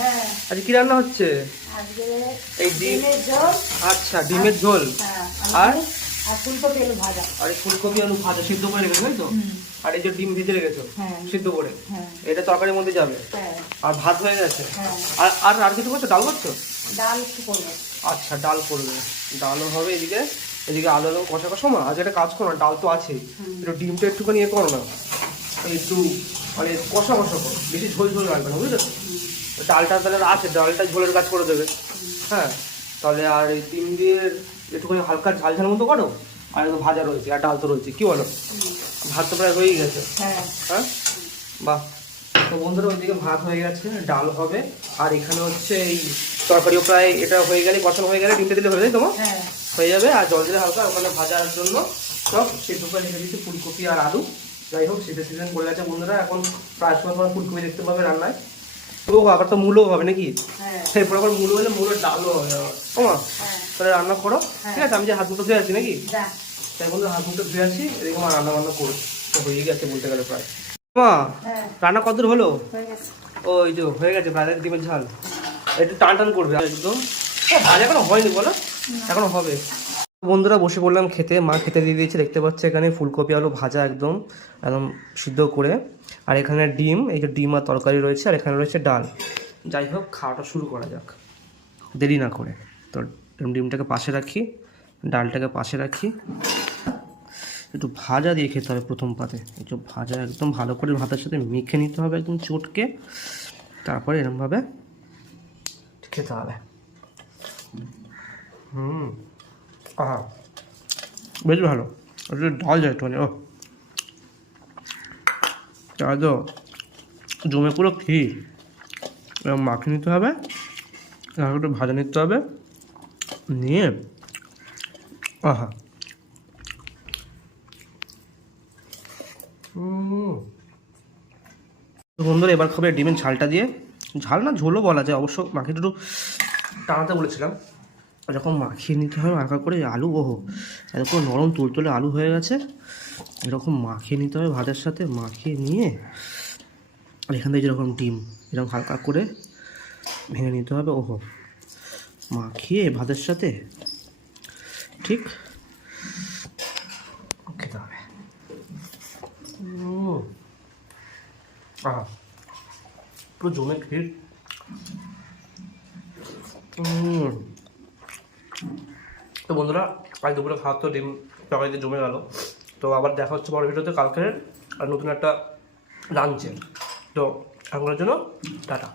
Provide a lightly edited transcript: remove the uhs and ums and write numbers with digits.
হ্যাঁ, আজকে কি রান্না হচ্ছে? আজকে এই ডিম। ডিমের ঝোল। আচ্ছা, ডিমের ঝোল। হ্যাঁ, আর আর ফুলকপি আলু ভাজা। আর এই ফুলকপি আলু ভাজা সিদ্ধ করে রেখেছো, তাই তো? আর এই যে ডিম ভেজে রেখেছো হ্যাঁ। সিদ্ধ করে, হ্যাঁ। এটা তরকারির মধ্যে যাবে। হ্যাঁ। আর ভাত হয়ে গেছে। হ্যাঁ। আর আর আর কিছু করছো? ডাল করছো? ডাল একটু করবো। আচ্ছা, ডাল করবে। ডালও হবে এদিকে। এদিকে আলু আলু কষা কষা। মা আজ একটা কাজ করো না, ডাল তো আছেই, একটু ডিমটা একটুখানি ইয়ে করো না, একটু মানে কষা কষা করো, বেশি ঝোল ঝোল রাখবে না, বুঝলে তো? ডালটা তাহলে আছে, ডালটা ঝোলের কাজ করে দেবে। হ্যাঁ, তাহলে আর এই ডিম দিয়ে একটুখানি হালকা ঝাল ঝাল মতো করো। আর একটু ভাজা রয়েছে আর ডাল তো রয়েছে, কি বলো? ভাত তো প্রায় হয়েই গেছে। হ্যাঁ। হ্যাঁ, বাহ। তো বন্ধুরা, ওইদিকে ভাত হয়ে গেছে, ডাল হবে, আর এখানে হচ্ছে এই তরকারিও প্রায় এটা হয়ে গেলে, কষানো হয়ে গেলে ডিমটা দিলে হয়ে যায় তোমার, হ্যাঁ। হয়ে যাবে। আর জল দিলে হালকা, ওখানে ভাজার জন্য সব সেদ্ধ করে রেখে দিচ্ছি ফুলকপি আর আলু। যাই হোক, শীতের সিজন পড়ে গেছে বন্ধুরা, এখন প্রায় সময় তোমার ফুলকপি দেখতে পাবে রান্নায়। তো আবার তো মূলও হবে নাকি? হ্যাঁ। এরপর আবার মূল হলে মূলের ডালও হবে আবার। ও মা, হ্যাঁ। তাহলে রান্না করো। ঠিক আছে, আমি যে হাত মুখটা ধুয়ে আছি নাকি? যা। তাই বন্ধু, হাত মুখটা ধুয়ে আছি, এদিকে আমার রান্না বান্না করো, তো হয়ে গেছে বলতে গেলে প্রায়। মা, হ্যাঁ। রান্না কতদূর হলো? হয়ে গেছে। ওই যে হয়ে গেছে প্রায়, ডিমের ঝাল একটু টান টান করবে একদম। ভাজা এখনো হয়নি বলো, এখনো হবে। বন্ধুরা, বসে পড়লাম খেতে। মা খেতে দিয়ে দিয়েছে, দেখতে পাচ্ছে এখানে ফুলকপি আলু ভাজা একদম একদম সিদ্ধ করে, আর এখানে ডিম, এই যে ডিম আর তরকারি রয়েছে, আর এখানে রয়েছে ডাল। যাই হোক, খাওয়াটা শুরু করা যাক দেরি না করে। তো ডিমটাকে পাশে রাখি, ডালটাকে পাশে রাখি, একটু ভাজা দিয়ে খেতে হবে প্রথম পাতে। একটু ভাজা একদম ভালো করে ভাতের সাথে মেখে নিতে হবে একদম চটকে, তারপরে এরকমভাবে খেতে হবে। আহা, বেশ ভালো। একটু ঢাল যায় একটুখানি। ও তা তো জমে পুরো ক্ষীর। এরকম মাখিয়ে নিতে হবে, তারপর একটু ভাজা নিতে হবে, নিয়ে আহা, তো বন্ধুরা, এবার খাবে ডিমের ঝালটা দিয়ে। ঝাল না, ঝোলও বলা যায় অবশ্য, মাখিয়ে একটু টানাতে বলেছিলাম। যখন মাখিয়ে নিতে হবে হালকা করে, আলু ওহো এরকম নরম তুলতুলে আলু হয়ে গেছে, এরকম মাখিয়ে নিতে হবে ভাতের সাথে। মাখিয়ে নিয়ে আর এখান থেকে যেরকম ডিম এরকম হালকা করে ভেঙে নিতে হবে, ওহো মাখিয়ে ভাতের সাথে ঠিক খেতে হবে। আহা, পুরো জমে ক্ষীর। তো বন্ধুরা, আজ দুপুরে খাওয়া তো ডিম তরকারিতে জমে গেল। তো আবার দেখা হচ্ছে পরের ভিডিওতে কালকের আর নতুন একটা লাঞ্চে। তো এখনকার জন্য টাটা।